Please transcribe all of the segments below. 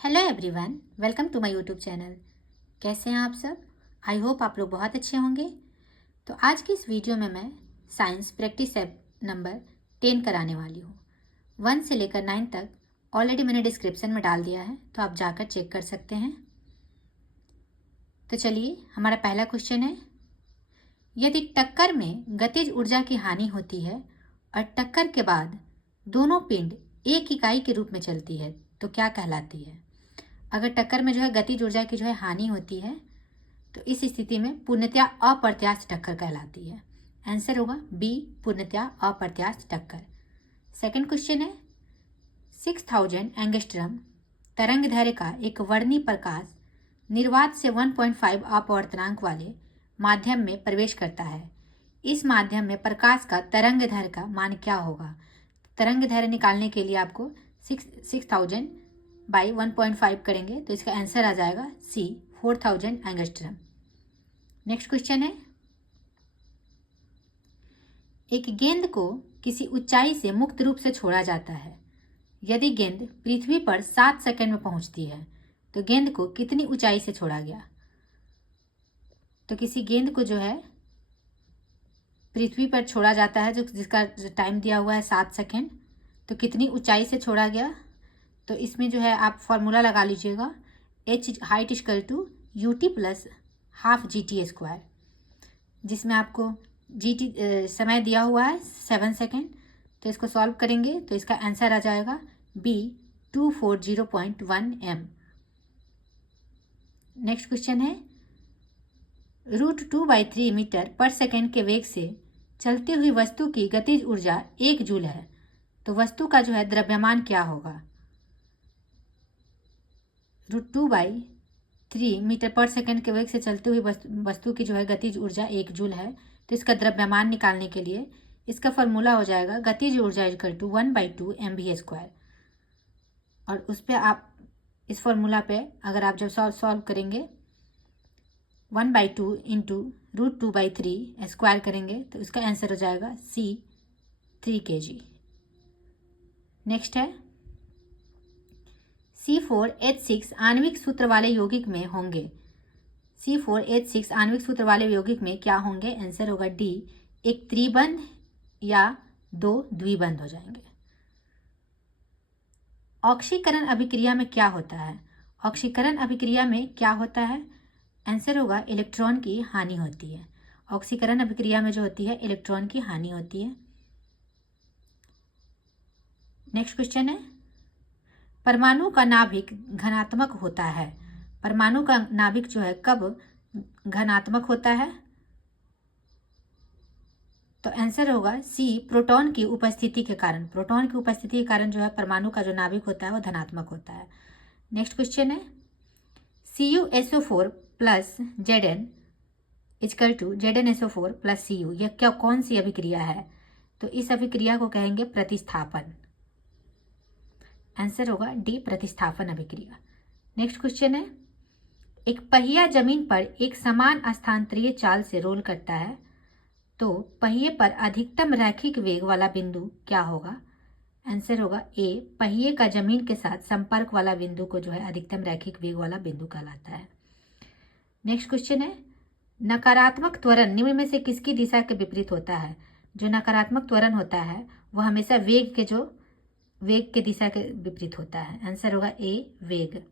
Hello everyone, welcome to my YouTube channel. कैसे हैं आप सब? आई होप आप लोग बहुत अच्छे होंगे। तो आज की इस वीडियो में मैं साइंस प्रैक्टिस ऐप नंबर 10 कराने वाली हूँ। 1 से लेकर 9 तक ऑलरेडी मैंने डिस्क्रिप्शन में डाल दिया है, तो आप जाकर चेक कर सकते हैं। तो चलिए, हमारा पहला क्वेश्चन है, यदि टक्कर में गतिज ऊर्जा की हानि होती है और टक्कर के बाद दोनों पिंड एक इकाई के रूप में चलती है तो क्या कहलाती है? अगर टक्कर में गतिज ऊर्जा की हानि होती है तो इस स्थिति में पूर्णतया अप्रत्यास्थ टक्कर कहलाती है। आंसर होगा बी, पूर्णतया अप्रत्यास्थ टक्कर। सेकंड क्वेश्चन है, 6000 एंगस्ट्रम तरंग दैर्घ्य का एक वर्णी प्रकाश निर्वात से 1.5 अपवर्तनांक वाले माध्यम में प्रवेश करता है। इस माध्यम में प्रकाश का तरंग दैर्घ्य का मान क्या होगा? तरंग दैर्घ्य निकालने के लिए आपको 6000 बाई 1.5 करेंगे तो इसका आंसर आ जाएगा सी, 4000 एंगस्ट्रम। नेक्स्ट क्वेश्चन है, एक गेंद को किसी ऊंचाई से मुक्त रूप से छोड़ा जाता है। यदि गेंद पृथ्वी पर 7 सेकंड में पहुंचती है तो गेंद को कितनी ऊंचाई से छोड़ा गया? तो किसी गेंद को पृथ्वी पर छोड़ा जाता है जिसका टाइम दिया हुआ है 7 सेकंड, तो कितनी ऊंचाई से छोड़ा गया? तो इसमें आप फॉर्मूला लगा लीजिएगा, h height equal to u t plus half g t square, जिसमें आपको जी टी समय दिया हुआ है 7 सेकेंड। तो इसको सॉल्व करेंगे तो इसका आंसर आ जाएगा बी, 240.1 m। नेक्स्ट क्वेश्चन है, √2/3 मीटर पर सेकेंड के वेग से चलती हुई वस्तु की गतिज ऊर्जा 1 जूल है, तो वस्तु का द्रव्यमान क्या होगा? √2/3 मीटर पर सेकेंड के वेग से चलती हुई वस्तु की गतिज ऊर्जा 1 जूल है, तो इसका द्रव्यमान निकालने के लिए इसका फॉर्मूला हो जाएगा गतिज ऊर्जा इक्वल टू 1/2 mv²। और उस पर आप इस फॉर्मूला पे अगर आप जब सॉल्व करेंगे 1/2 इंटू √2/3 स्क्वायर करेंगे तो इसका आंसर हो जाएगा सी, 3 kg। नेक्स्ट है, C4H6 आणविक सूत्र वाले यौगिक में होंगे। C4H6 आणविक सूत्र वाले यौगिक में क्या होंगे? आंसर होगा डी, एक त्रिबंध या 2 द्विबंध हो जाएंगे। ऑक्सीकरण अभिक्रिया में क्या होता है? ऑक्सीकरण अभिक्रिया में क्या होता है? आंसर होगा इलेक्ट्रॉन की हानि होती है। ऑक्सीकरण अभिक्रिया में होती है इलेक्ट्रॉन की हानि होती है। नेक्स्ट क्वेश्चन है, परमाणु का नाभिक घनात्मक होता है। परमाणु का नाभिक कब घनात्मक होता है? तो आंसर होगा सी, प्रोटॉन की उपस्थिति के कारण। प्रोटॉन की उपस्थिति के कारण परमाणु का नाभिक होता है वो धनात्मक होता है। नेक्स्ट क्वेश्चन है, CuSO4 plus Zn equal to ZnSO4 plus Cu, यह क्या कौन सी अभिक्रिया है? तो इस अभिक्रिया को कहेंगे प्रतिस्थापन। आंसर होगा डी, प्रतिस्थापन अभिक्रिया। नेक्स्ट क्वेश्चन है, एक पहिया जमीन पर एक समान स्थानांतरीय चाल से रोल करता है, तो पहिए पर अधिकतम रैखिक वेग वाला बिंदु क्या होगा? आंसर होगा ए, पहिए का जमीन के साथ संपर्क वाला बिंदु को अधिकतम रैखिक वेग वाला बिंदु कहलाता है। नेक्स्ट क्वेश्चन है, नकारात्मक त्वरण निम्न में से किसकी दिशा के विपरीत होता है? जो नकारात्मक त्वरण होता है वह हमेशा वेग के दिशा के विपरीत होता है। आंसर होगा ए, वेग।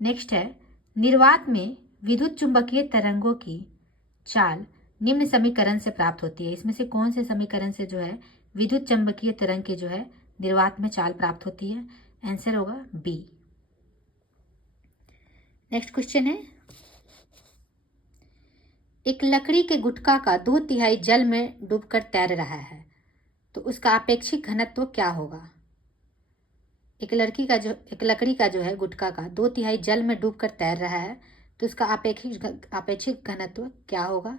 नेक्स्ट है, निर्वात में विद्युत चुंबकीय तरंगों की चाल निम्न समीकरण से प्राप्त होती है। इसमें से कौन से समीकरण से विद्युत चुंबकीय तरंग की निर्वात में चाल प्राप्त होती है? आंसर होगा बी। नेक्स्ट क्वेश्चन है, एक लकड़ी के गुटका का 2/3 जल में डूबकर तैर रहा है, तो उसका आपेक्षिक घनत्व क्या होगा? एक लकड़ी का गुटका का 2/3 जल में डूबकर तैर रहा है, तो उसका आपेक्षिक घनत्व क्या होगा?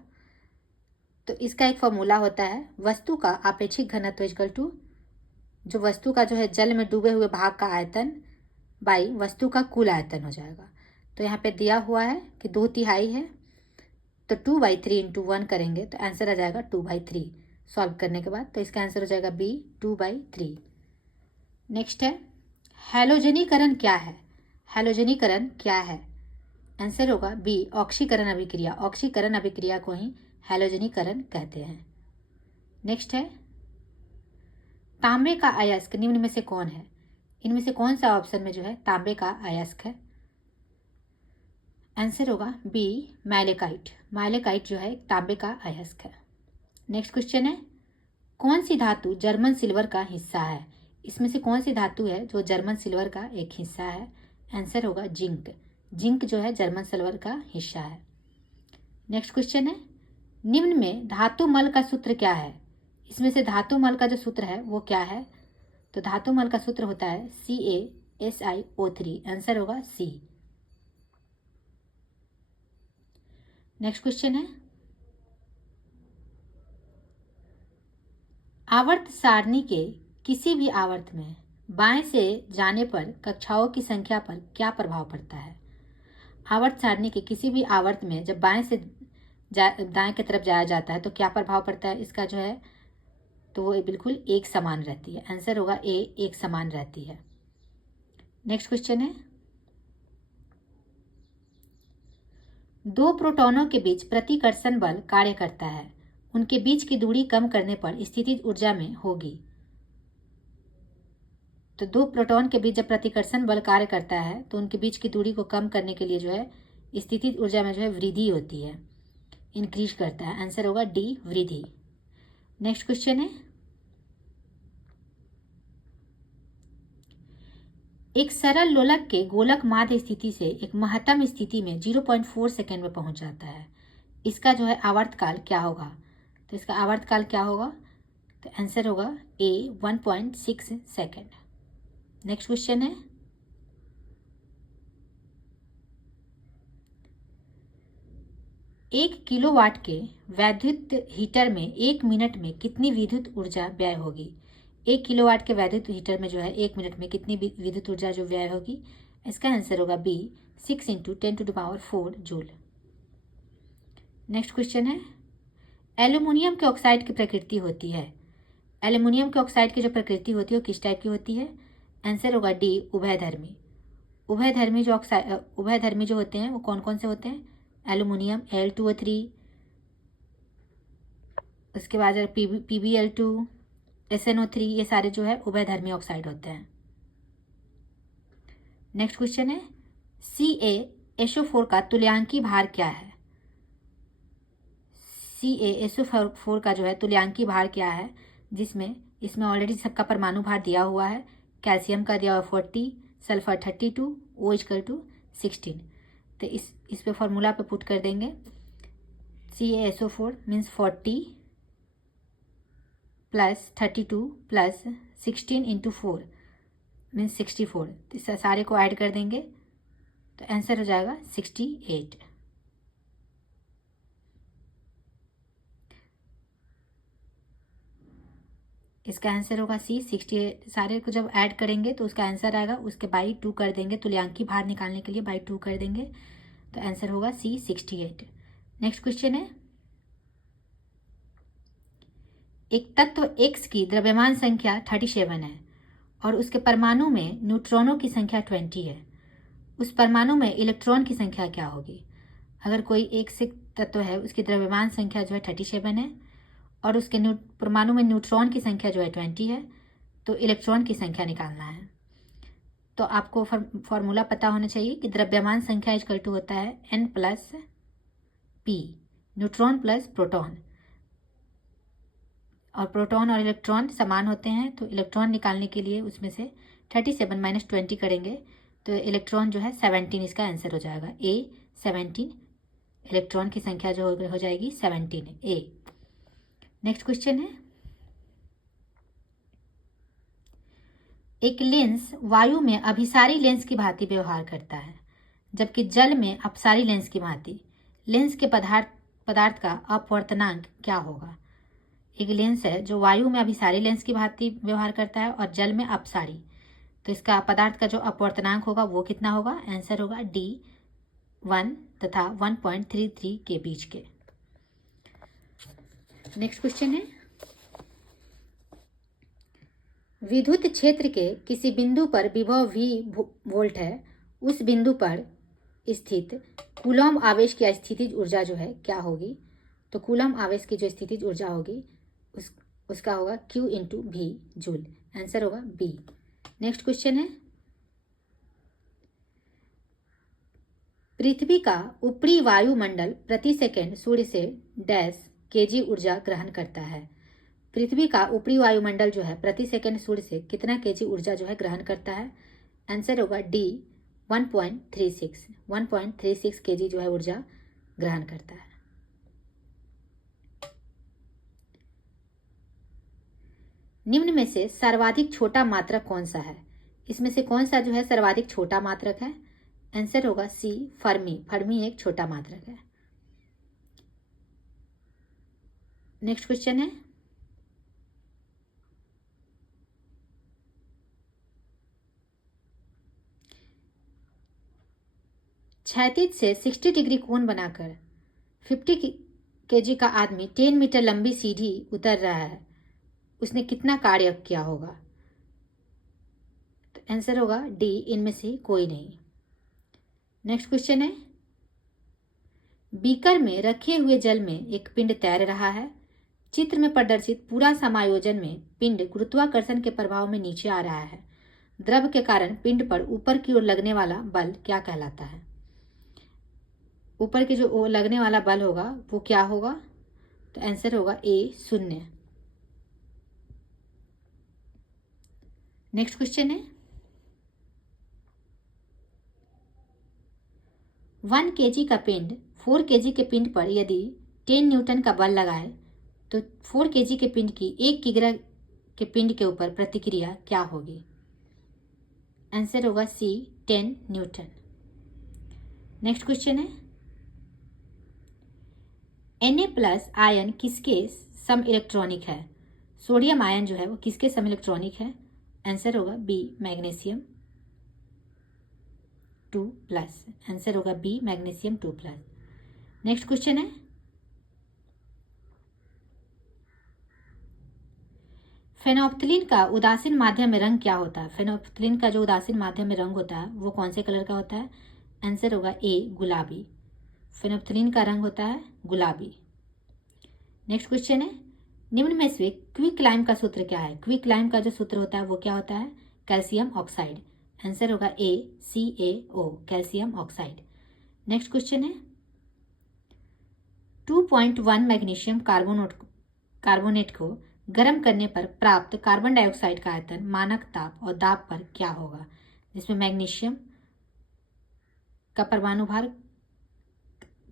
तो इसका एक फॉर्मूला होता है, वस्तु का आपेक्षिक घनत्व इक्वल टू जो वस्तु का जल में डूबे हुए भाग का आयतन बाई वस्तु का कुल आयतन हो जाएगा। तो यहाँ पे दिया हुआ है कि 2/3 है, तो 2/3 इंटू 1 करेंगे तो आंसर आ जाएगा 2/3 सॉल्व करने के बाद। तो इसका आंसर हो जाएगा बी, 2/3। नेक्स्ट है, हैलोजनीकरण क्या है? हैलोजनीकरण क्या है? आंसर होगा बी, ऑक्सीकरण अभिक्रिया। ऑक्सीकरण अभिक्रिया को ही हैलोजनीकरण कहते हैं। नेक्स्ट है, तांबे का अयस्क निम्न में से कौन है? इनमें से कौन सा ऑप्शन में जो है तांबे का अयस्क है? आंसर होगा बी, मैलेकाइट। मैलेकाइट जो है तांबे का अयस्क है। नेक्स्ट क्वेश्चन है, कौन सी धातु जर्मन सिल्वर का हिस्सा है? इसमें से कौन सी धातु है जो जर्मन सिल्वर का एक हिस्सा है? आंसर होगा जिंक। जिंक जो है जर्मन सिल्वर का हिस्सा है। नेक्स्ट क्वेश्चन है, निम्न में धातु मल का सूत्र क्या है? इसमें से धातु मल का जो सूत्र है वो क्या है? तो धातु मल का सूत्र होता है CaSiO3। आंसर होगा सी। नेक्स्ट क्वेश्चन है, आवर्त सारणी के किसी भी आवर्त में बाएं से जाने पर कक्षाओं की संख्या पर क्या प्रभाव पड़ता है? आवर्त सारणी के किसी भी आवर्त में जब बाएं से दाएं की तरफ जाया जाता है तो क्या प्रभाव पड़ता है? इसका जो है तो वो बिल्कुल एक समान रहती है। आंसर होगा ए, एक समान रहती है। नेक्स्ट क्वेश्चन है, दो प्रोटॉनों के बीच प्रतिकर्षण बल कार्य करता है, उनके बीच की दूरी कम करने पर स्थितिज ऊर्जा में होगी। तो दो प्रोटॉन के बीच जब प्रतिकर्षण बल कार्य करता है तो उनके बीच की दूरी को कम करने के लिए जो है स्थितिज ऊर्जा में जो है वृद्धि होती है, इंक्रीज करता है। आंसर होगा डी, वृद्धि। नेक्स्ट क्वेश्चन है, एक सरल लोलक के गोलक माध्य स्थिति से एक महत्तम स्थिति में 0.4 सेकेंड में पहुंच जाता है, इसका जो है आवर्तकाल क्या होगा? तो इसका आवर्तकाल क्या होगा? तो आंसर होगा ए, 1.6 सेकेंड। नेक्स्ट क्वेश्चन है, एक किलोवाट के वैद्युत हीटर में 1 मिनट में कितनी विद्युत ऊर्जा व्यय होगी? 1 किलोवाट के वैद्युत हीटर में जो है 1 मिनट में कितनी विद्युत ऊर्जा जो व्यय होगी? इसका आंसर होगा बी, 6 × 10⁴ जूल। नेक्स्ट क्वेश्चन है, एल्यूमिनियम के ऑक्साइड की प्रकृति होती है। एल्यूमिनियम के ऑक्साइड की जो प्रकृति होती है वो किस टाइप की होती है? आंसर होगा डी, उभयधर्मी। उभयधर्मी जो होते हैं वो कौन कौन से होते हैं? एल्यूमिनियम Al2O3, उसके बाद PbL2, SnO3, ये सारे जो है उभयधर्मी ऑक्साइड होते हैं। नेक्स्ट क्वेश्चन है, CaSO4 का तुल्यांकी भार क्या है? CaSO4 का जो है तुल्यांकी भार क्या है? इसमें ऑलरेडी सबका परमाणु भार दिया हुआ है। कैल्शियम का दिया हुआ 40, सल्फर 32, O = 16। तो इस पे फॉर्मूला पे पुट कर देंगे। CaSO4 means 40 + 32 + 16 × 4 means 64। तो इस सारे को ऐड कर देंगे तो आंसर हो जाएगा 68। इसका आंसर होगा सी, 68। सारे को जब ऐड करेंगे तो उसका आंसर आएगा, उसके बाई 2 कर देंगे, तुल्यांकी भार निकालने के लिए बाई 2 कर देंगे तो आंसर होगा सी, 68। नेक्स्ट क्वेश्चन है, एक तत्व X की द्रव्यमान संख्या 37 है और उसके परमाणु में न्यूट्रॉनों की संख्या 20 है, उस परमाणु में इलेक्ट्रॉन की संख्या क्या होगी? अगर कोई एक तत्व है उसकी द्रव्यमान संख्या जो है 37 है और उसके परमाणु में न्यूट्रॉन की संख्या जो है 20 है तो इलेक्ट्रॉन की संख्या निकालना है। तो आपको फॉर्मूला पता होना चाहिए कि द्रव्यमान संख्या इक्वल टू होता है N + P, न्यूट्रॉन + प्रोटॉन, और प्रोटॉन और इलेक्ट्रॉन समान होते हैं तो इलेक्ट्रॉन निकालने के लिए उसमें से 37 - 20 करेंगे तो इलेक्ट्रॉन जो है 17, इसका आंसर हो जाएगा ए, 17। इलेक्ट्रॉन की संख्या जो हो जाएगी 17, ए। नेक्स्ट क्वेश्चन है, एक लेंस वायु में अभिसारी लेंस की भांति व्यवहार करता है जबकि जल में अपसारी लेंस की भांति। लेंस के पदार्थ का अपवर्तनांक क्या होगा? एक लेंस है जो वायु में अभिसारी लेंस की भांति व्यवहार करता है और जल में अपसारी, तो इसका पदार्थ का जो अपवर्तनांक होगा वो कितना होगा? आंसर होगा डी, 1 तथा 1.33 के बीच के। नेक्स्ट क्वेश्चन है, विद्युत क्षेत्र के किसी बिंदु पर विभव V वोल्ट है उस बिंदु पर स्थित कूलॉम आवेश की स्थितिज ऊर्जा जो है क्या होगी? तो कूलॉम आवेश की जो स्थितिज ऊर्जा होगी उसका होगा Q into V joule. Answer होगा बी। नेक्स्ट क्वेश्चन है, पृथ्वी का ऊपरी वायुमंडल प्रति सेकंड सूर्य से डैश केजी ऊर्जा ग्रहण करता है। पृथ्वी का ऊपरी वायुमंडल जो है प्रति सेकंड सूर्य से कितना केजी ऊर्जा जो है ग्रहण करता है? आंसर होगा डी 1.36 केजी जो है ऊर्जा ग्रहण करता है। निम्न में से सर्वाधिक छोटा मात्रक कौन सा है? इसमें से कौन सा जो है सर्वाधिक छोटा मात्रक है? आंसर होगा सी फर्मी। फर्मी एक छोटा मात्रक है। नेक्स्ट क्वेश्चन है, क्षैतिज से 60 डिग्री कोण बनाकर 50 केजी का आदमी 10 मीटर लंबी सीढ़ी उतर रहा है, उसने कितना कार्य किया होगा? तो आंसर होगा डी, इनमें से कोई नहीं। नेक्स्ट क्वेश्चन है, बीकर में रखे हुए जल में एक पिंड तैर रहा है। चित्र में प्रदर्शित पूरा समायोजन में पिंड गुरुत्वाकर्षण के प्रभाव में नीचे आ रहा है। द्रव के कारण पिंड पर ऊपर की ओर लगने वाला बल क्या कहलाता है? ऊपर की जो लगने वाला बल होगा वो क्या होगा? तो आंसर होगा ए, शून्य। नेक्स्ट क्वेश्चन है, 1 केजी का पिंड 4 केजी के पिंड पर यदि 10 न्यूटन का बल लगाए तो 4 केजी के पिंड की 1 किग्रा के पिंड के ऊपर प्रतिक्रिया क्या होगी? आंसर होगा सी, 10 न्यूटन। नेक्स्ट क्वेश्चन है, Na+ आयन किसके सम इलेक्ट्रॉनिक है? सोडियम आयन जो है वो किसके सम इलेक्ट्रॉनिक है? आंसर होगा बी, मैग्नीशियम 2+। आंसर होगा बी, मैग्नीशियम 2+। नेक्स्ट क्वेश्चन है, फेनोल्फथालीन का उदासीन माध्यम में रंग क्या होता है? फेनोल्फथालीन का जो उदासीन माध्यम में रंग होता है वो कौन से कलर का होता है? आंसर होगा ए, गुलाबी। फेनोल्फथालीन का रंग होता है गुलाबी। नेक्स्ट क्वेश्चन है, निम्न में से क्विक लाइम का सूत्र क्या है? क्विक लाइम का जो सूत्र होता है वो क्या होता है? Calcium oxide. आंसर होगा ए, CaO, calcium oxide. Next question है, 2.1 मैग्नीशियम कार्बोनेट को गर्म करने पर प्राप्त कार्बन डाइऑक्साइड का आयतन मानक ताप और दाब पर क्या होगा? जिसमें मैग्नीशियम का परमाणु भार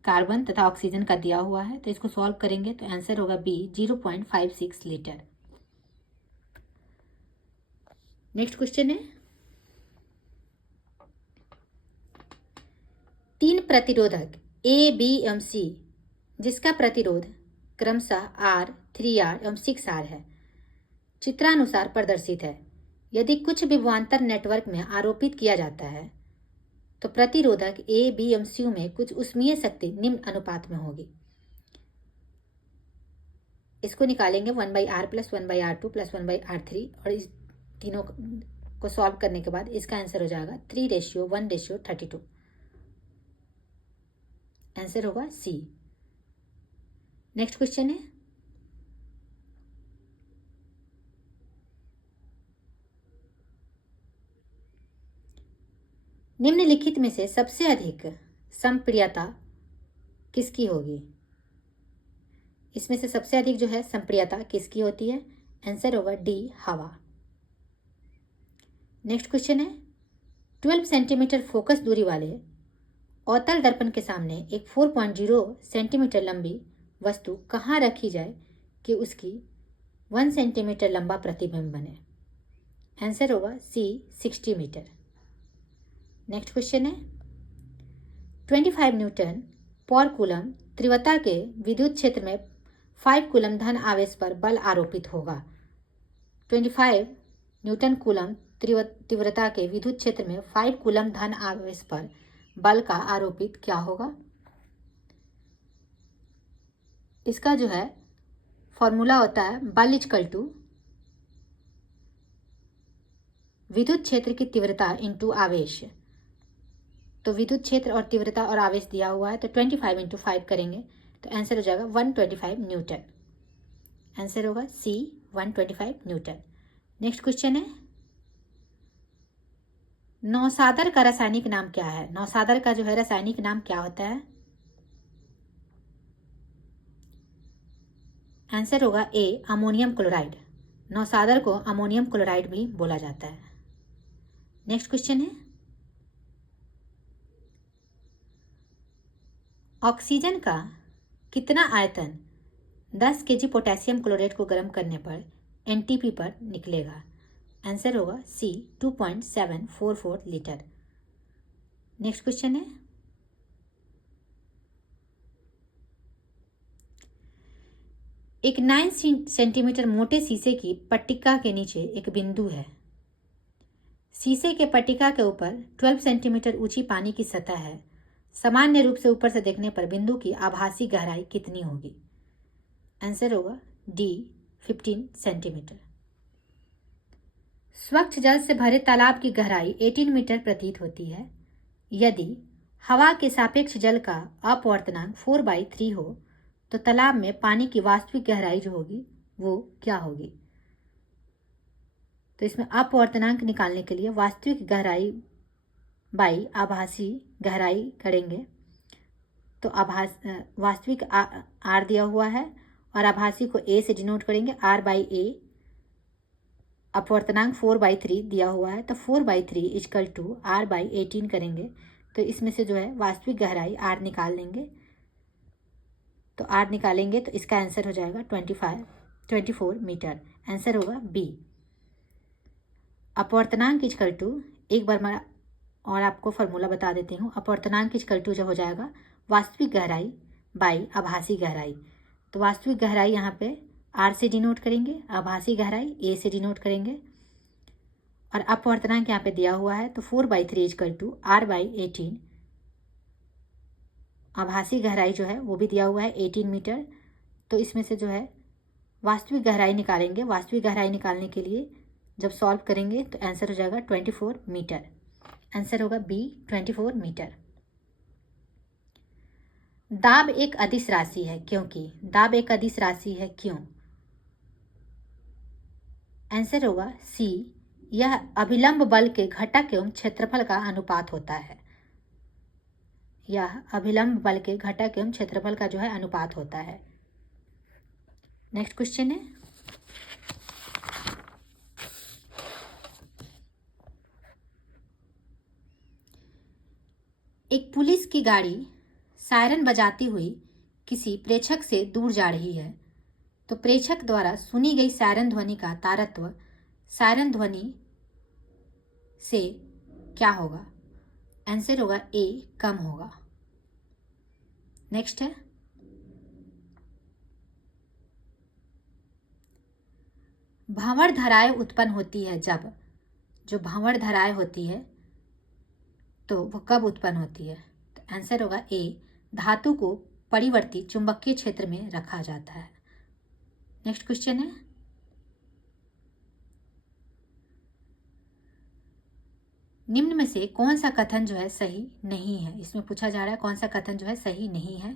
कार्बन तथा ऑक्सीजन का दिया हुआ है, तो इसको सॉल्व करेंगे तो आंसर होगा बी, 0.56 लीटर। नेक्स्ट क्वेश्चन है, 3 प्रतिरोधक A, B एवं C जिसका प्रतिरोध क्रमशः R, 3R एवं 6R है, चित्रानुसार प्रदर्शित है। यदि कुछ विभवांतर नेटवर्क में आरोपित किया जाता है तो प्रतिरोधक A, B एवं C में कुछ ऊष्मीय शक्ति निम्न अनुपात में होगी। इसको निकालेंगे 1/R + 1/R2 + 1/R3 और इस तीनों को सॉल्व करने के बाद इसका आंसर हो जाएगा 3:1:32। आंसर होगा सी। नेक्स्ट क्वेश्चन है, निम्नलिखित में से सबसे अधिक संप्रियता किसकी होगी? इसमें से सबसे अधिक जो है संप्रियता किसकी होती है? आंसर होगा डी, हवा। नेक्स्ट क्वेश्चन है, 12 सेंटीमीटर फोकस दूरी वाले अवतल दर्पण के सामने एक 4.0 सेंटीमीटर लंबी वस्तु कहाँ रखी जाए कि उसकी 1 सेंटीमीटर लंबा प्रतिबिंब बने? आंसर होगा सी, 60 मीटर। नेक्स्ट क्वेश्चन है, 25 न्यूटन पर कूलम तीव्रता के विद्युत क्षेत्र में 5 कूलम धन आवेश पर बल आरोपित होगा। 25 न्यूटन कूलम तीव्रता के विद्युत क्षेत्र में 5 कूलम धन आवेश पर बल का आरोपित क्या होगा? इसका जो है फॉर्मूला होता है बल = विद्युत क्षेत्र की तीव्रता इंटू आवेश। तो विद्युत क्षेत्र और तीव्रता और आवेश दिया हुआ है, तो 25 × 5 करेंगे तो आंसर हो जाएगा 125 न्यूटन। आंसर होगा सी 125 न्यूटन। नेक्स्ट क्वेश्चन है, नौसादर का रासायनिक नाम क्या है? नौसादर का जो है रासायनिक नाम क्या होता है? आंसर होगा ए अमोनियम क्लोराइड। नौसादर को अमोनियम क्लोराइड भी बोला जाता है। नेक्स्ट क्वेश्चन है, ऑक्सीजन का कितना आयतन 10 kg पोटेशियम क्लोराइड को गर्म करने पर एनटीपी पर निकलेगा? आंसर होगा सी 2.744 लीटर। नेक्स्ट क्वेश्चन है, एक 9 सेंटीमीटर मोटे शीशे की पट्टिका के नीचे एक बिंदु है। शीशे के पट्टिका के ऊपर 12 सेंटीमीटर ऊंची पानी की सतह है। सामान्य रूप से ऊपर से देखने पर बिंदु की आभासी गहराई कितनी होगी? आंसर होगा डी 15 सेंटीमीटर। स्वच्छ जल से भरे तालाब की गहराई 18 मीटर प्रतीत होती है। यदि हवा के सापेक्ष जल का अपवर्तनांक 4/3 हो तो तालाब में पानी की वास्तविक गहराई जो होगी वो क्या होगी? तो इसमें अपवर्तनांक निकालने के लिए वास्तविक गहराई बाई आभासी गहराई करेंगे। तो वास्तविक आर दिया हुआ है और आभासी को ए से डिनोट करेंगे, r/a। अपवर्तनांक 4/3 दिया हुआ है तो 4/3 = r/18 करेंगे। तो इसमें से जो है वास्तविक गहराई r निकाल लेंगे। तो r निकालेंगे तो इसका आंसर हो जाएगा 24 मीटर। आंसर होगा बी। अपवर्तनांक एक बार मैं और आपको फॉर्मूला बता देती हूँ। अपवर्तनांक जो हो जाएगा वास्तविक गहराई बाई आभासी गहराई। तो वास्तविक गहराई यहाँ पे आर से डिनोट करेंगे, आभासी गहराई ए से डिनोट करेंगे और अपवर्तनांक यहाँ पे दिया हुआ है तो 4/3 = r/18। आभासी गहराई जो है वो भी दिया हुआ है 18 मीटर। तो इसमें से जो है वास्तविक गहराई निकालेंगे। वास्तविक गहराई निकालने के लिए जब सॉल्व करेंगे तो आंसर हो जाएगा 24 मीटर। आंसर होगा बी 24 मीटर। दाब एक अदिश राशि है क्योंकि दाब एक अदिश राशि है क्यों? आंसर होगा सी, यह अभिलंब बल के घटक एवं क्षेत्रफल का अनुपात होता है। यह अभिलंब बल के घटक एवं क्षेत्रफल का जो है अनुपात होता है। नेक्स्ट क्वेश्चन है, एक पुलिस की गाड़ी सायरन बजाती हुई किसी प्रेक्षक से दूर जा रही है तो प्रेक्षक द्वारा सुनी गई सायरन ध्वनि का तारतम्य सायरन ध्वनि से क्या होगा? आंसर होगा ए कम होगा। नेक्स्ट है, भंवर धाराएं उत्पन्न होती है जब, जो भंवर धाराएं होती है तो वो कब उत्पन्न होती है? तो आंसर होगा ए, धातु को परिवर्ती चुंबकीय क्षेत्र में रखा जाता है। नेक्स्ट क्वेश्चन है, निम्न में से कौन सा कथन जो है सही नहीं है? इसमें पूछा जा रहा है कौन सा कथन जो है सही नहीं है।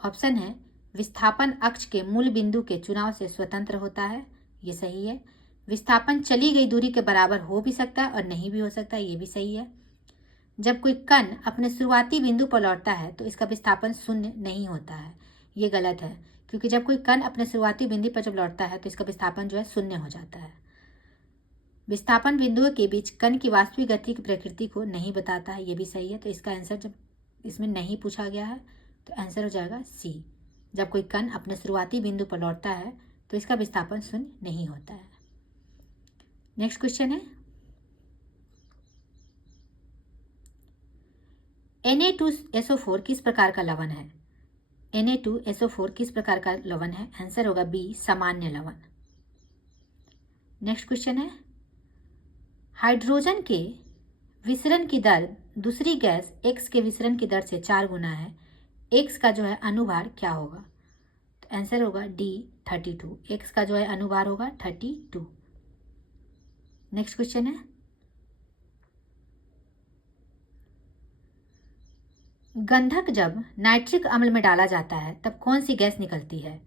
ऑप्शन है, विस्थापन अक्ष के मूल बिंदु के चुनाव से स्वतंत्र होता है, ये सही है। विस्थापन चली गई दूरी के बराबर हो भी सकता है और नहीं भी हो सकता है, ये भी सही है। जब कोई कण अपने शुरुआती बिंदु पर लौटता है तो इसका विस्थापन शून्य नहीं होता है, ये गलत है, क्योंकि जब कोई कण अपने शुरुआती बिंदु पर जब लौटता है तो इसका विस्थापन जो है शून्य हो जाता है। विस्थापन बिंदुओं के बीच कण की वास्तविक गति की प्रकृति को नहीं बताता है, ये भी सही है। तो इसका आंसर जब इसमें नहीं पूछा गया है तो आंसर हो जाएगा सी, जब कोई कण अपने शुरुआती बिंदु पर लौटता है तो इसका विस्थापन शून्य नहीं होता है। नेक्स्ट क्वेश्चन है, Na2SO4 किस प्रकार का लवण है? Na2SO4 किस प्रकार का लवण है? आंसर होगा बी, सामान्य लवण। नेक्स्ट क्वेश्चन है, हाइड्रोजन के विसरण की दर दूसरी गैस X के विसरण की दर से 4 गुना है, X का जो है अनुभार क्या होगा? तो आंसर होगा डी 32, X का जो है अनुभार होगा 32। नेक्स्ट क्वेश्चन है, गंधक जब नाइट्रिक अम्ल में डाला जाता है तब कौन सी गैस निकलती है?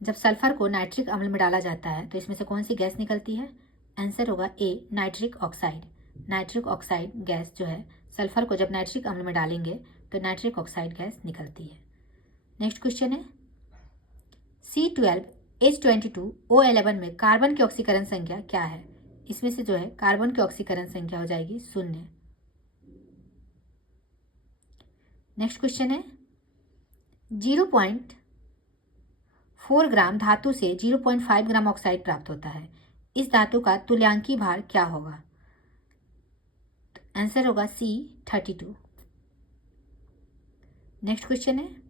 जब सल्फर को नाइट्रिक अम्ल में डाला जाता है तो इसमें से कौन सी गैस निकलती है? आंसर होगा A, nitric oxide. Nitric oxide gas जो है, सल्फर को जब नाइट्रिक अम्ल में डालेंगे तो नाइट्रिक ऑक्साइड गैस निकलती है। नेक्स्ट क्वेश्चन है C12H22O11 में कार्बन की ऑक्सीकरण संख्या क्या है? इसमें से जो है कार्बन की ऑक्सीकरण संख्या हो जाएगी 0। नेक्स्ट क्वेश्चन है 0.4 ग्राम धातु से 0.5 ग्राम ऑक्साइड प्राप्त होता है। इस धातु का तुल्यांकी भार क्या होगा? आंसर होगा C32। नेक्स्ट क्वेश्चन है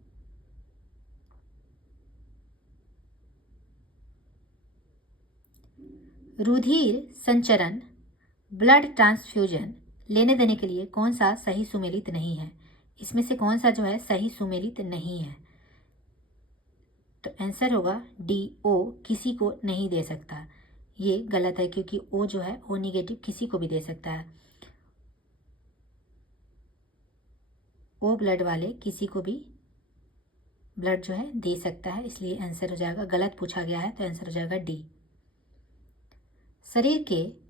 रुधिर संचरण ब्लड ट्रांसफ्यूजन लेने देने के लिए कौन सा सही सुमेलित नहीं है? इसमें से कौन सा जो है सही सुमेलित नहीं है? तो आंसर होगा डी, ओ किसी को नहीं दे सकता। ये गलत है क्योंकि ओ जो है ओ निगेटिव किसी को भी दे सकता है। ओ ब्लड वाले किसी को भी ब्लड जो है दे सकता है, इसलिए आंसर हो जाएगा, गलत पूछा गया है तो आंसर हो जाएगा डी। शरीर के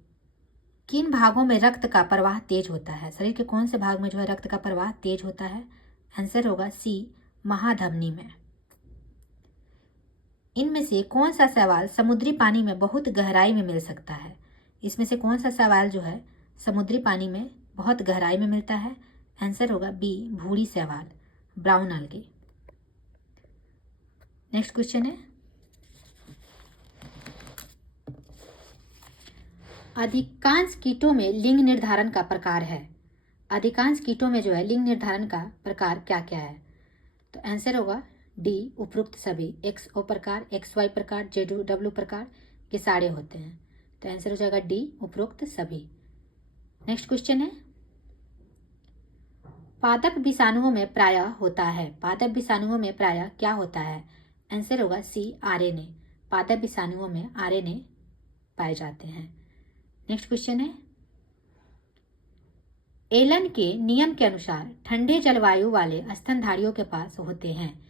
किन भागों में रक्त का प्रवाह तेज होता है? शरीर के कौन से भाग में जो है रक्त का प्रवाह तेज होता है? आंसर होगा सी, महाधमनी में। इनमें से कौन सा शैवाल समुद्री पानी में बहुत गहराई में मिल सकता है? इसमें से कौन सा शैवाल जो है समुद्री पानी में बहुत गहराई में मिलता है? आंसर होगा बी, भूरी शैवाल, ब्राउन algae। नेक्स्ट क्वेश्चन है अधिकांश कीटों में लिंग निर्धारण का प्रकार है। अधिकांश कीटों में जो है लिंग निर्धारण का प्रकार क्या क्या है? तो आंसर होगा डी, उपरोक्त सभी। XO प्रकार, XY प्रकार, ZW प्रकार, ये सारे होते हैं, तो आंसर हो जाएगा डी, उपरोक्त सभी। नेक्स्ट क्वेश्चन है पादप विषाणुओं में प्रायः होता है। पादप विषाणुओं में प्रायः क्या होता है? आंसर होगा सी, RNA। पादप विषाणुओं में RNA पाए जाते हैं। नेक्स्ट क्वेश्चन है एलन के नियम के अनुसार ठंडे जलवायु वाले स्तनधारियों के पास होते हैं।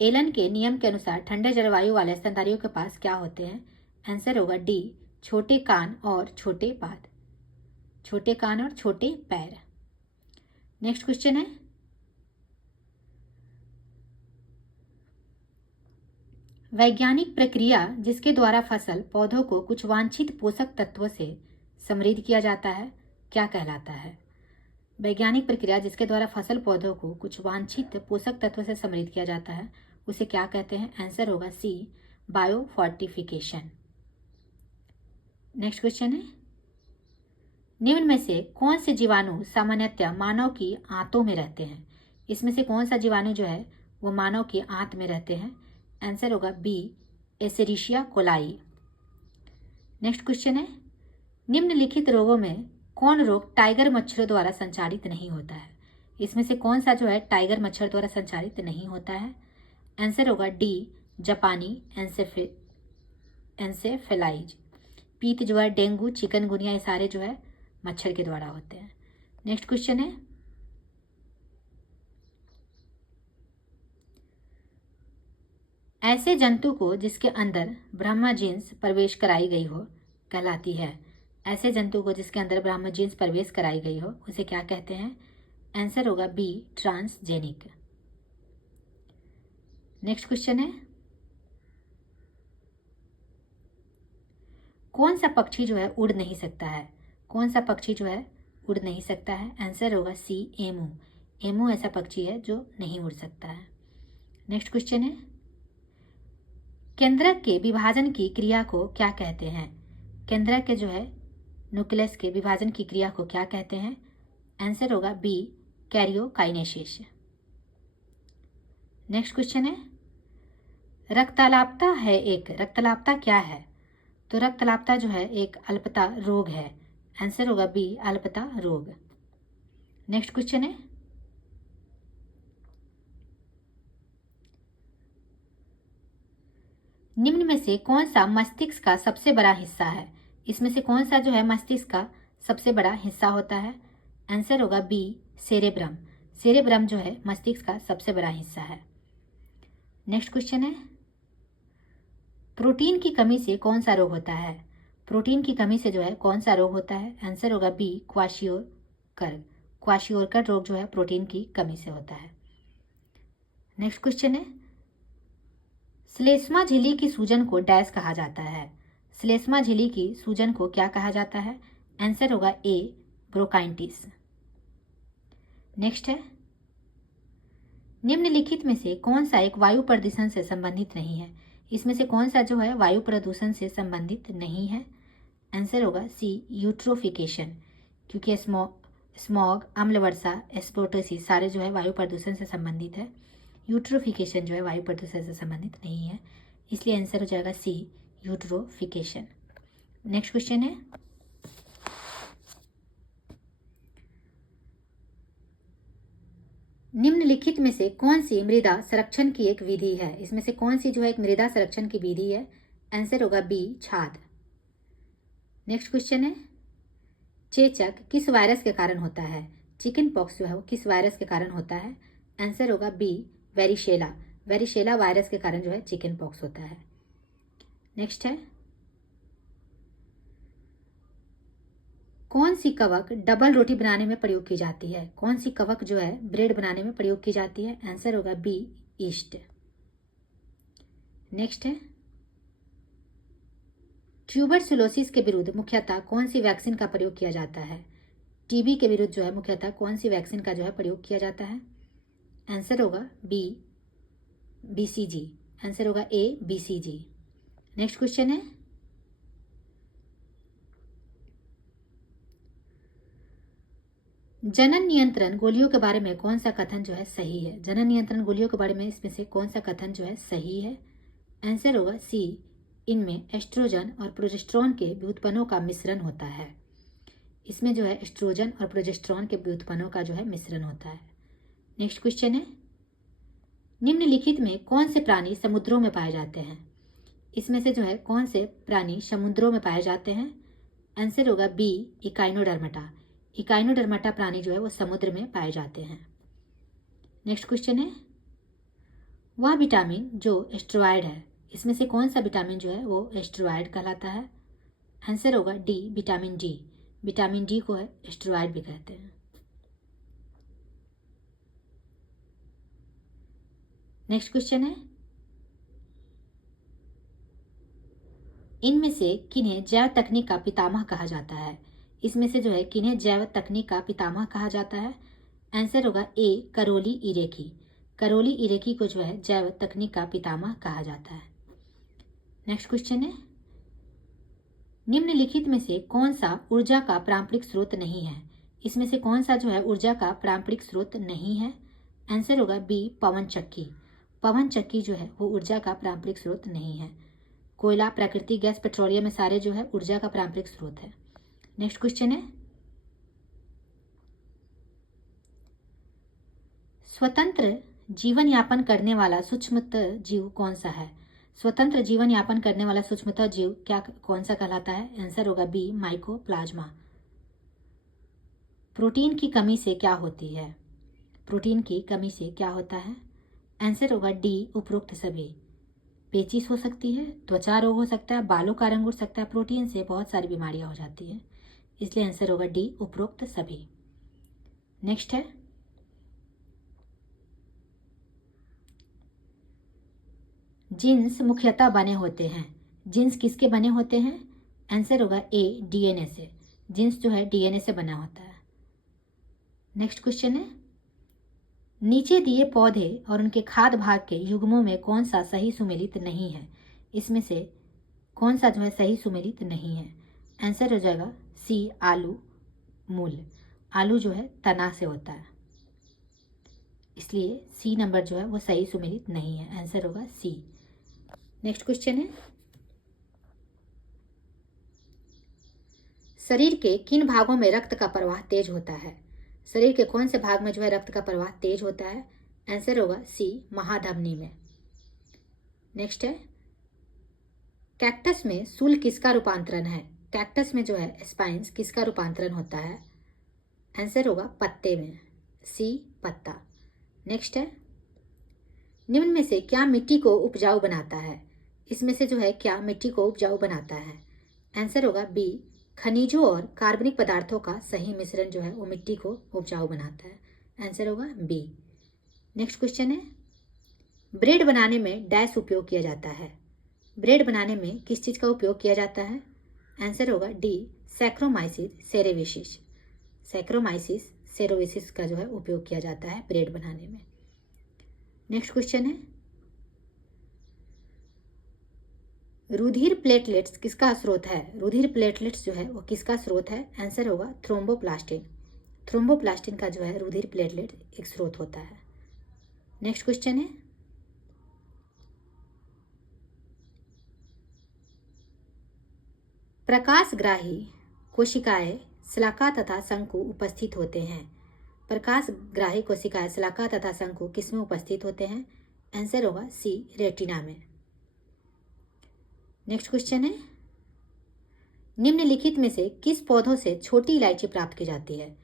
एलन के नियम के अनुसार ठंडे जलवायु वाले स्तनधारियों के पास क्या होते हैं? आंसर होगा डी, छोटे कान और छोटे पाद, छोटे कान और छोटे पैर। नेक्स्ट क्वेश्चन है वैज्ञानिक प्रक्रिया जिसके द्वारा फसल पौधों को कुछ वांछित पोषक तत्वों से समृद्ध किया जाता है क्या कहलाता है? वैज्ञानिक प्रक्रिया जिसके द्वारा फसल पौधों को कुछ वांछित पोषक तत्वों से समृद्ध किया जाता है उसे क्या कहते हैं? आंसर होगा सी, बायोफोर्टिफिकेशन। नेक्स्ट क्वेश्चन है निम्न में से कौन से जीवाणु सामान्यतः मानव की आंतों में रहते हैं? इसमें से कौन सा जीवाणु जो है वो मानव की आंत में रहते हैं? आंसर होगा बी, एसेरिशिया कोलाई। नेक्स्ट क्वेश्चन है निम्नलिखित रोगों में कौन रोग टाइगर मच्छरों द्वारा संचारित नहीं होता है? इसमें से कौन सा जो है टाइगर मच्छर द्वारा संचारित नहीं होता है? आंसर होगा डी, जापानी एंसेफेलाइज। पीत जो है डेंगू, चिकनगुनिया, ये सारे जो है मच्छर के द्वारा होते हैं। नेक्स्ट क्वेश्चन है ऐसे जंतु को जिसके अंदर ब्रह्मा जीन्स प्रवेश कराई गई हो कहलाती है। ऐसे जंतु को जिसके अंदर ब्रह्मा जीन्स प्रवेश कराई गई हो उसे क्या कहते हैं? आंसर होगा बी, ट्रांसजेनिक। नेक्स्ट क्वेश्चन है कौन सा पक्षी जो है उड़ नहीं सकता है? कौन सा पक्षी जो है उड़ नहीं सकता है? आंसर होगा सी, एमू। एमू ऐसा पक्षी है जो नहीं उड़ सकता है। नेक्स्ट क्वेश्चन है केंद्रक के विभाजन की क्रिया को क्या कहते हैं? केंद्रक के जो है न्यूक्लियस के विभाजन की क्रिया को क्या कहते हैं? आंसर होगा बी, कैरियोकाइनेसिस। नेक्स्ट क्वेश्चन है रक्तलापता है एक, रक्तलापता क्या है? तो रक्तलापता जो है एक अल्पता रोग है। आंसर होगा बी, अल्पता रोग। नेक्स्ट क्वेश्चन है निम्न में से कौन सा मस्तिष्क का सबसे बड़ा हिस्सा है? इसमें से कौन सा जो है मस्तिष्क का सबसे बड़ा हिस्सा होता है? आंसर होगा बी, सेरेब्रम। सेरेब्रम जो है मस्तिष्क का सबसे बड़ा हिस्सा है। नेक्स्ट क्वेश्चन है, प्रोटीन की कमी से कौन सा रोग होता है? प्रोटीन की कमी से जो है कौन सा रोग होता है? आंसर होगा बी, क्वाशियोकर। क्वाशियोकर रोग जो है प्रोटीन की कमी से होता है। नेक्स्ट क्वेश्चन है, श्लेष्मा झिल्ली की सूजन को डैश कहा जाता है? श्लेष्मा झिल्ली की सूजन को क्या कहा जाता है? आंसर होगा ए, ब्रोंकाइटिस। नेक्स्ट है, निम्नलिखित में से कौन सा एक वायु प्रदूषण से संबंधित नहीं है? इसमें से कौन सा जो है वायु प्रदूषण से संबंधित नहीं है? आंसर होगा सी, यूट्रोफिकेशन, क्योंकि स्मॉग, अम्ल वर्षा, एस्बेस्टोसिस सारे जो है वायु प्रदूषण से संबंधित है। यूट्रोफिकेशन जो है वायु प्रदूषण से संबंधित नहीं है, इसलिए आंसर हो जाएगा सी, यूट्रोफिकेशन। नेक्स्ट क्वेश्चन है, निम्नलिखित में से कौन सी मृदा संरक्षण की एक विधि है? इसमें से कौन सी जो है एक मृदा संरक्षण की विधि है? आंसर होगा बी, छाद। नेक्स्ट क्वेश्चन है, चेचक किस वायरस के कारण होता है? चिकन पॉक्स जो है वो किस वायरस के कारण होता है? आंसर होगा बी, वेरिशेला। वेरिशेला वायरस के कारण जो है चिकन पॉक्स होता है। नेक्स्ट है, कौन सी कवक डबल रोटी बनाने में प्रयोग की जाती है? कौन सी कवक जो है ब्रेड बनाने में प्रयोग की जाती है? आंसर होगा बी, ईस्ट। नेक्स्ट है, ट्यूबरकुलोसिस के विरुद्ध मुख्यतः कौन सी वैक्सीन का प्रयोग किया जाता है? टीबी के विरुद्ध जो है मुख्यतः कौन सी वैक्सीन का जो है प्रयोग किया जाता है? आंसर होगा बी, बीसीजी। आंसर होगा ए, बीसीजी। नेक्स्ट क्वेश्चन है, जनन नियंत्रण गोलियों के बारे में कौन सा कथन जो है सही है? जनन नियंत्रण गोलियों के बारे में इसमें से कौन सा कथन जो है सही है? आंसर होगा सी, इनमें एस्ट्रोजन और प्रोजेस्टेरोन के व्युत्पन्नों का मिश्रण होता है। इसमें जो है एस्ट्रोजन और प्रोजेस्टेरोन के व्युत्पन्नों का जो है मिश्रण होता है। नेक्स्ट क्वेश्चन है, निम्नलिखित में कौन से प्राणी समुद्रों में पाए जाते हैं? इसमें से जो है कौन से प्राणी समुद्रों में पाए जाते हैं? आंसर होगा बी, इकाइनोडर्मेटा। इकाइनोडर्मेटा प्राणी जो है वो समुद्र में पाए जाते हैं। नेक्स्ट क्वेश्चन है, वह विटामिन जो एस्टेरॉयड है, इसमें से कौन सा विटामिन जो है वो एस्टेरॉयड कहलाता है? आंसर होगा D, vitamin D. Vitamin D को है एस्टेरॉयड भी कहते हैं। नेक्स्ट क्वेश्चन है, इनमें से किन्हें जैव तकनीक का पितामह कहा जाता है? इसमें से जो है किन्हें जैव तकनीक का पितामह कहा जाता है? आंसर होगा ए, करोली इरेकी। करोली इरेकी को जो है जैव तकनीक का पितामह कहा जाता है। नेक्स्ट क्वेश्चन है, निम्नलिखित में से कौन सा ऊर्जा का पारंपरिक स्रोत नहीं है? इसमें से कौन सा जो है ऊर्जा का पारंपरिक स्रोत नहीं है? आंसर होगा बी, पवन चक्की। पवन चक्की जो है वो ऊर्जा का पारंपरिक स्रोत नहीं है। कोयला, प्राकृतिक गैस, पेट्रोलियम में सारे जो है ऊर्जा का पारंपरिक स्रोत है। नेक्स्ट क्वेश्चन है, स्वतंत्र जीवन यापन करने वाला सूक्ष्मतः जीव कौन सा है? स्वतंत्र जीवन यापन करने वाला सूक्ष्मतः जीव क्या कौन सा कहलाता है? आंसर होगा बी, माइकोप्लाज्मा। प्रोटीन की कमी से क्या होती है? प्रोटीन की कमी से क्या होता है? आंसर होगा डी, उपरोक्त सभी। पेचिश हो सकती है, त्वचा रोग हो सकता है, बालों का रंग उड़ सकता है। प्रोटीन से बहुत सारी बीमारियां हो जाती हैं, इसलिए आंसर होगा डी, उपरोक्त सभी। नेक्स्ट है, जीन्स मुख्यतः बने होते हैं। जीन्स किसके बने होते हैं? आंसर होगा ए, डीएनए से। जीन्स जो है डीएनए से बना होता है। नेक्स्ट क्वेश्चन है, नीचे दिए पौधे और उनके खाद्य भाग के युग्मों में कौन सा सही सुमेलित नहीं है? इसमें से कौन सा जो है सही सुमेलित नहीं है? आंसर हो जाएगा सी, आलू, मूल। आलू जो है तना से होता है, इसलिए सी नंबर जो है वो सही सुमेलित नहीं है। आंसर होगा सी। नेक्स्ट क्वेश्चन है, शरीर के किन भागों में रक्त का प्रवाह तेज होता है? शरीर के कौन से भाग में जो है रक्त का प्रवाह तेज होता है? आंसर होगा सी, महाधमनी में। नेक्स्ट है, कैक्टस में सूल किसका रूपांतरण है? कैक्टस में जो है स्पाइन्स किसका रूपांतरण होता है? आंसर होगा पत्ते में। सी पत्ता। नेक्स्ट है, निम्न में से क्या मिट्टी को उपजाऊ बनाता है? इसमें से जो है क्या मिट्टी को उपजाऊ बनाता है? आंसर होगा बी, खनिजों और कार्बनिक पदार्थों का सही मिश्रण जो है वो मिट्टी को उपजाऊ बनाता है। आंसर होगा बी। नेक्स्ट क्वेश्चन है, ब्रेड बनाने में डैश उपयोग किया जाता है? ब्रेड बनाने में किस चीज़ का उपयोग किया जाता है? आंसर होगा डी, सैक्रोमाइसिस सेरेविसिस। सैक्रोमाइसिस सेरोविसिस का जो है उपयोग किया जाता है ब्रेड बनाने में। नेक्स्ट क्वेश्चन है, रुधिर प्लेटलेट्स किसका स्रोत है? रुधिर प्लेटलेट्स जो है वो किसका स्रोत है? आंसर होगा थ्रोम्बोप्लास्टिन। थ्रोम्बोप्लास्टिन का जो है रुधिर प्लेटलेट एक स्रोत होता है। नेक्स्ट क्वेश्चन है, प्रकाशग्राही कोशिकाएं शलाका तथा शंकु उपस्थित होते हैं। प्रकाशग्राही कोशिकाएं शलाका तथा शंकु किसमें उपस्थित होते हैं? आंसर होगा सी, रेटिना में। नेक्स्ट क्वेश्चन है, निम्नलिखित में से किस पौधों से छोटी इलायची प्राप्त की जाती है?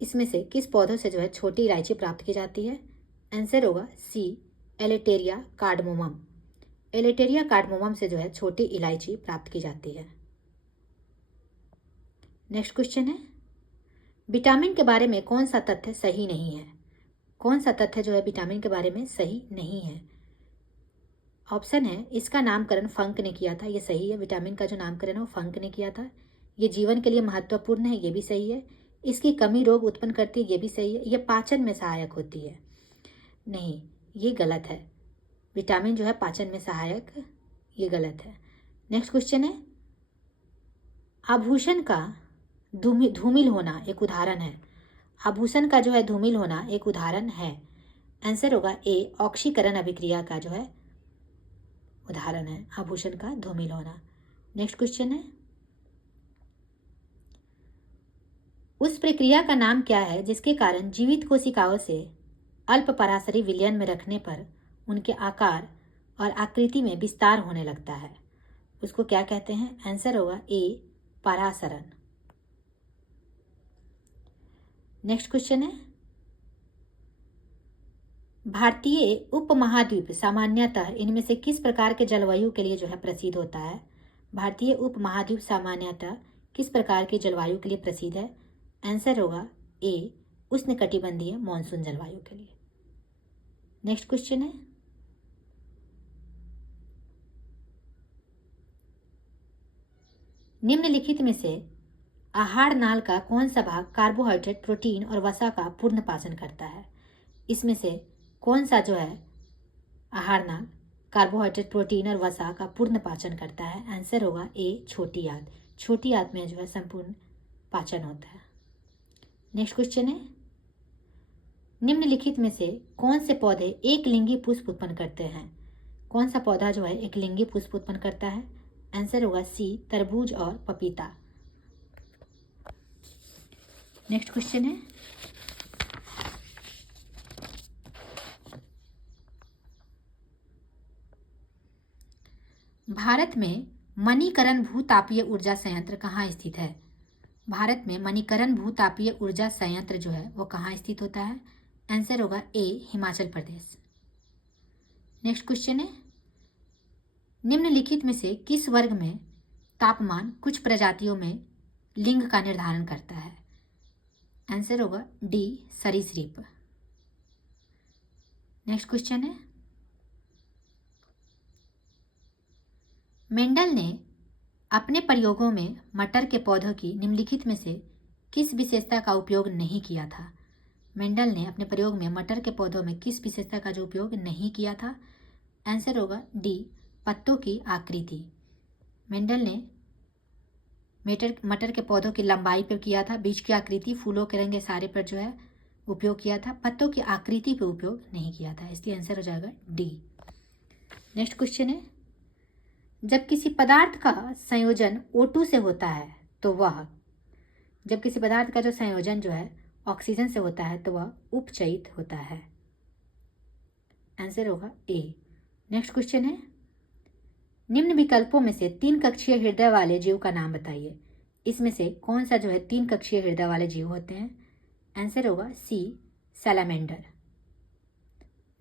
इसमें से किस पौधों से जो है छोटी इलायची प्राप्त की जाती है? आंसर होगा सी, एलेटेरिया कार्डमोमम। एलेटेरिया कार्डमोमम से जो है छोटी इलायची प्राप्त की जाती है। नेक्स्ट क्वेश्चन है, विटामिन के बारे में कौन सा तथ्य सही नहीं है? कौन सा तथ्य जो है विटामिन के बारे में सही नहीं है? ऑप्शन है, इसका नामकरण फंक ने किया था, ये सही है। विटामिन का जो नामकरण है वो फंक ने किया था। ये जीवन के लिए महत्वपूर्ण है, ये भी सही है। इसकी कमी रोग उत्पन्न करती है, ये भी सही है। ये पाचन में सहायक होती है, नहीं, ये गलत है। विटामिन जो है पाचन में सहायक, ये गलत है। नेक्स्ट क्वेश्चन है, आभूषण का धूमिल होना एक उदाहरण है। आभूषण का जो है धूमिल होना एक उदाहरण है। आंसर होगा ए, ऑक्सीकरण अभिक्रिया का जो है उदाहरण है आभूषण का धूमिल होना। नेक्स्ट क्वेश्चन है, उस प्रक्रिया का नाम क्या है जिसके कारण जीवित कोशिकाओं से अल्प पराशरी विलयन में रखने पर उनके आकार और आकृति में विस्तार होने लगता है? उसको क्या कहते हैं? आंसर होगा ए, परासरण। नेक्स्ट क्वेश्चन है, भारतीय उपमहाद्वीप सामान्यतः इनमें से किस प्रकार के जलवायु के लिए जो है प्रसिद्ध होता है? भारतीय उपमहाद्वीप सामान्यतः किस प्रकार की जलवायु के लिए प्रसिद्ध है? आंसर होगा ए, उष्णकटिबंधीय मॉनसून जलवायु के लिए। नेक्स्ट क्वेश्चन है, निम्नलिखित में से आहार नाल का कौन सा भाग कार्बोहाइड्रेट, प्रोटीन और वसा का पूर्ण पाचन करता है? इसमें से कौन सा जो है आहार नाल कार्बोहाइड्रेट, प्रोटीन और वसा का पूर्ण पाचन करता है? आंसर होगा ए, छोटी आंत। छोटी आंत में जो है संपूर्ण पाचन होता है। नेक्स्ट क्वेश्चन है, निम्नलिखित में से कौन से पौधे एक लिंगी पुष्प उत्पन्न करते हैं? कौन सा पौधा जो है एक लिंगी पुष्प उत्पन्न करता है? आंसर होगा सी, तरबूज और पपीता। नेक्स्ट क्वेश्चन है, भारत में मणिकरण भूतापीय ऊर्जा संयंत्र कहाँ स्थित है? भारत में मणिकरण भूतापीय ऊर्जा संयंत्र जो है वो कहाँ स्थित होता है? आंसर होगा ए, हिमाचल प्रदेश। नेक्स्ट क्वेश्चन है, निम्नलिखित में से किस वर्ग में तापमान कुछ प्रजातियों में लिंग का निर्धारण करता है? आंसर होगा डी, सरीसृप। नेक्स्ट क्वेश्चन है, मेंडल ने अपने प्रयोगों में मटर के पौधों की निम्नलिखित में से किस विशेषता का उपयोग नहीं किया था? मेंडल ने अपने प्रयोग में मटर के पौधों में किस विशेषता का जो उपयोग नहीं किया था? आंसर होगा डी, पत्तों की आकृति। मेंडल ने मटर के पौधों की लंबाई पर किया था, बीज की आकृति, फूलों के रंग सारे पर जो है उपयोग किया था, पत्तों की आकृति पर उपयोग नहीं किया था, इसलिए आंसर हो जाएगा डी। नेक्स्ट क्वेश्चन है, जब किसी पदार्थ का संयोजन O2 से होता है तो वह, जब किसी पदार्थ का जो संयोजन जो है ऑक्सीजन से होता है तो वह उपचयित होता है। आंसर होगा ए। नेक्स्ट क्वेश्चन है, निम्न विकल्पों में से 3 कक्षीय हृदय वाले जीव का नाम बताइए। इसमें से कौन सा जो है 3 कक्षीय हृदय वाले जीव होते हैं? आंसर होगा सी, सैलामेंडर।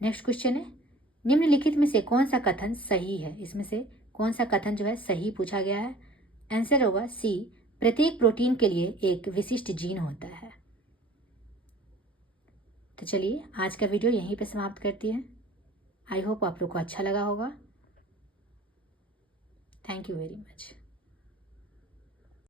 नेक्स्ट क्वेश्चन है, निम्नलिखित में से कौन सा कथन सही है? इसमें से कौन सा कथन जो है सही पूछा गया है? आंसर होगा सी, प्रत्येक प्रोटीन के लिए एक विशिष्ट जीन होता है। तो चलिए आज का वीडियो यहीं पे समाप्त करती है। आई होप आप लोग को अच्छा लगा होगा। Thank you very much.